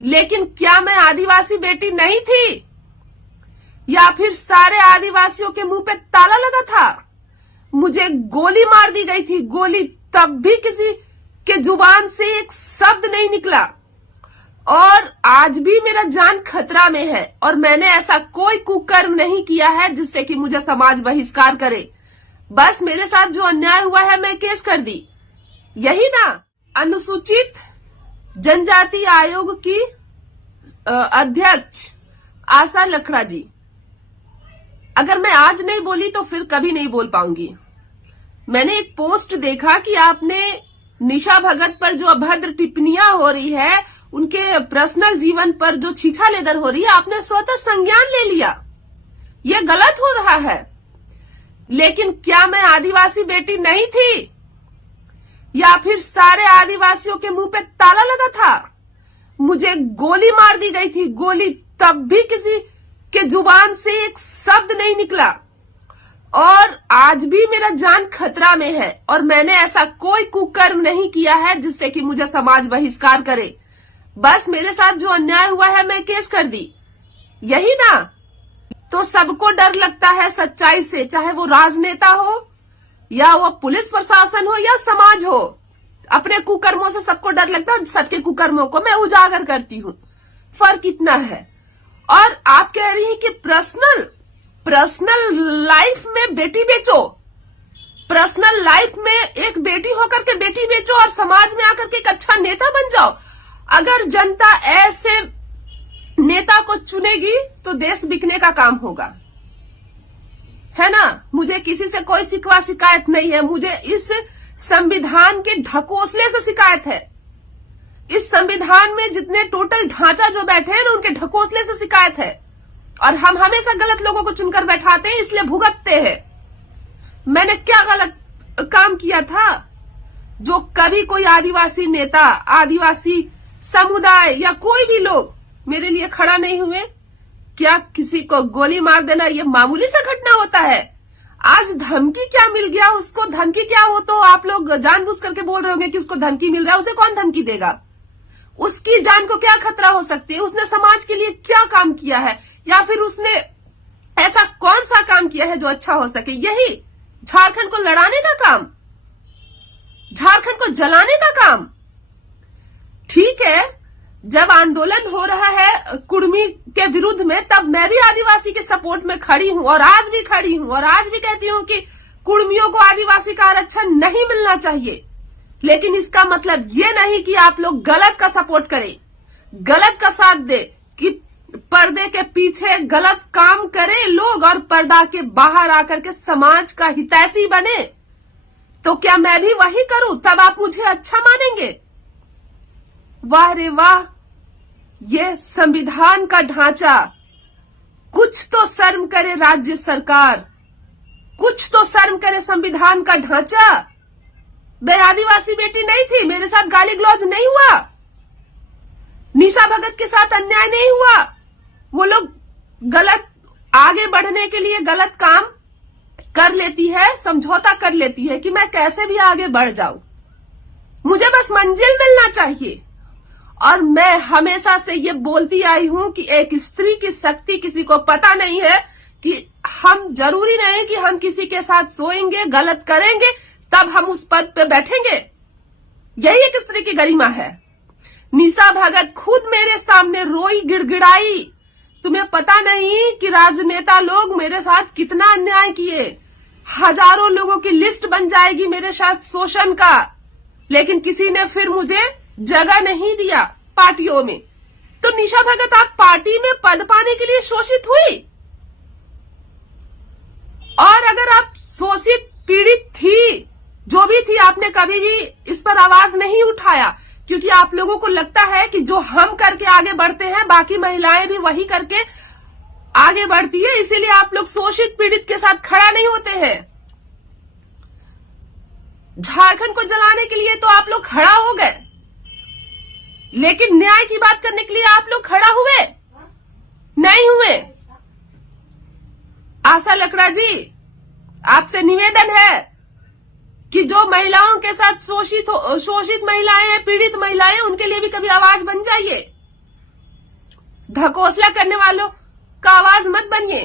लेकिन क्या मैं आदिवासी बेटी नहीं थी? या फिर सारे आदिवासियों के मुंह पे ताला लगा था? मुझे गोली मार दी गई थी, गोली, तब भी किसी के जुबान से एक शब्द नहीं निकला। और आज भी मेरा जान खतरा में है और मैंने ऐसा कोई कुकर्म नहीं किया है जिससे कि मुझे समाज बहिष्कार करे। बस मेरे साथ जो अन्याय हुआ है मैं केस कर दी, यही ना। अनुसूचित जनजाति आयोग की अध्यक्ष आशा लकड़ा जी, अगर मैं आज नहीं बोली तो फिर कभी नहीं बोल पाऊंगी। मैंने एक पोस्ट देखा कि आपने निशा भगत पर जो अभद्र टिप्पणियां हो रही है, उनके पर्सनल जीवन पर जो छीछालेदर हो रही है, आपने स्वतः संज्ञान ले लिया। ये गलत हो रहा है। लेकिन क्या मैं आदिवासी बेटी नहीं थी? या फिर सारे आदिवासियों के मुंह पे ताला लगा था? मुझे गोली मार दी गई थी, गोली, तब भी किसी के जुबान से एक शब्द नहीं निकला। और आज भी मेरा जान खतरा में है और मैंने ऐसा कोई कुकर्म नहीं किया है जिससे कि मुझे समाज बहिष्कार करे। बस मेरे साथ जो अन्याय हुआ है मैं केस कर दी, यही ना। तो सबको डर लगता है सच्चाई से, चाहे वो राजनेता हो या वो पुलिस प्रशासन हो या समाज हो। अपने कुकर्मों से सबको डर लगता है, सबके कुकर्मों को मैं उजागर करती हूँ। फर्क इतना है। और आप कह रही हैं कि पर्सनल लाइफ में बेटी बेचो, पर्सनल लाइफ में एक बेटी होकर के बेटी बेचो और समाज में आकर के एक अच्छा नेता बन जाओ। अगर जनता ऐसे नेता को चुनेगी तो देश बिकने का काम होगा, है ना। मुझे किसी से कोई शिकवा शिकायत नहीं है, मुझे इस संविधान के ढकोसले से शिकायत है। इस संविधान में जितने टोटल ढांचा जो बैठे हैं ना, उनके ढकोसले से शिकायत है। और हम हमेशा गलत लोगों को चुनकर बैठाते हैं, इसलिए भुगतते हैं। मैंने क्या गलत काम किया था जो कभी कोई आदिवासी नेता, आदिवासी समुदाय या कोई भी लोग मेरे लिए खड़ा नहीं हुए? क्या किसी को गोली मार देना ये मामूली सा घटना होता है? आज धमकी क्या मिल गया उसको, धमकी क्या, वो तो आप लोग जानबूझ करके बोल रहे होंगे कि उसको धमकी मिल रहा है। उसे कौन धमकी देगा? उसकी जान को क्या खतरा हो सकती है? उसने समाज के लिए क्या काम किया है? या फिर उसने ऐसा कौन सा काम किया है जो अच्छा हो सके? यही झारखंड को लड़ाने का काम, झारखंड को जलाने का काम। ठीक है, जब आंदोलन हो रहा है कुर्मी के विरुद्ध में, तब मैं भी आदिवासी के सपोर्ट में खड़ी हूं और आज भी खड़ी हूं और आज भी कहती हूं कि कुर्मियों को आदिवासी का आरक्षण नहीं मिलना चाहिए। लेकिन इसका मतलब ये नहीं कि आप लोग गलत का सपोर्ट करें, गलत का साथ दे, कि पर्दे के पीछे गलत काम करें लोग और पर्दा के बाहर आकर के समाज का हितैषी बने। तो क्या मैं भी वही करूं तब आप मुझे अच्छा मानेंगे? वाह रे वाह, ये संविधान का ढांचा। कुछ तो शर्म करे राज्य सरकार, कुछ तो शर्म करे संविधान का ढांचा। मैं आदिवासी बेटी नहीं थी, मेरे साथ गाली गलौज नहीं हुआ, निशा भगत के साथ अन्याय नहीं हुआ। वो लोग गलत, आगे बढ़ने के लिए गलत काम कर लेती है, समझौता कर लेती है कि मैं कैसे भी आगे बढ़ जाऊं, मुझे बस मंजिल मिलना चाहिए। और मैं हमेशा से ये बोलती आई हूं कि एक स्त्री की शक्ति किसी को पता नहीं है, कि हम जरूरी नहीं कि हम किसी के साथ सोएंगे, गलत करेंगे तब हम उस पद पे बैठेंगे। यही एक स्त्री की गरिमा है। निशा भगत खुद मेरे सामने रोई, गिड़गिड़ाई। तुम्हें पता नहीं कि राजनेता लोग मेरे साथ कितना अन्याय किए। हजारों लोगों की लिस्ट बन जाएगी मेरे साथ शोषण का, लेकिन किसी ने फिर मुझे जगह नहीं दिया पार्टियों में। तो निशा भगत, आप पार्टी में पद पाने के लिए शोषित हुई? और अगर आप शोषित, पीड़ित थी, जो भी थी, आपने कभी भी इस पर आवाज नहीं उठाया, क्योंकि आप लोगों को लगता है कि जो हम करके आगे बढ़ते हैं बाकी महिलाएं भी वही करके आगे बढ़ती है, इसीलिए आप लोग शोषित पीड़ित के साथ खड़ा नहीं होते हैं। झारखंड को जलाने के लिए तो आप लोग खड़ा हो गए, लेकिन न्याय की बात करने के लिए आप लोग खड़ा हुए नहीं हुए। आशा लकड़ा जी, आपसे निवेदन है कि जो महिलाओं के साथ शोषित महिलाएं हैं, पीड़ित महिलाएं, उनके लिए भी कभी आवाज बन जाइए। ढकोसला करने वालों का आवाज मत बनिए।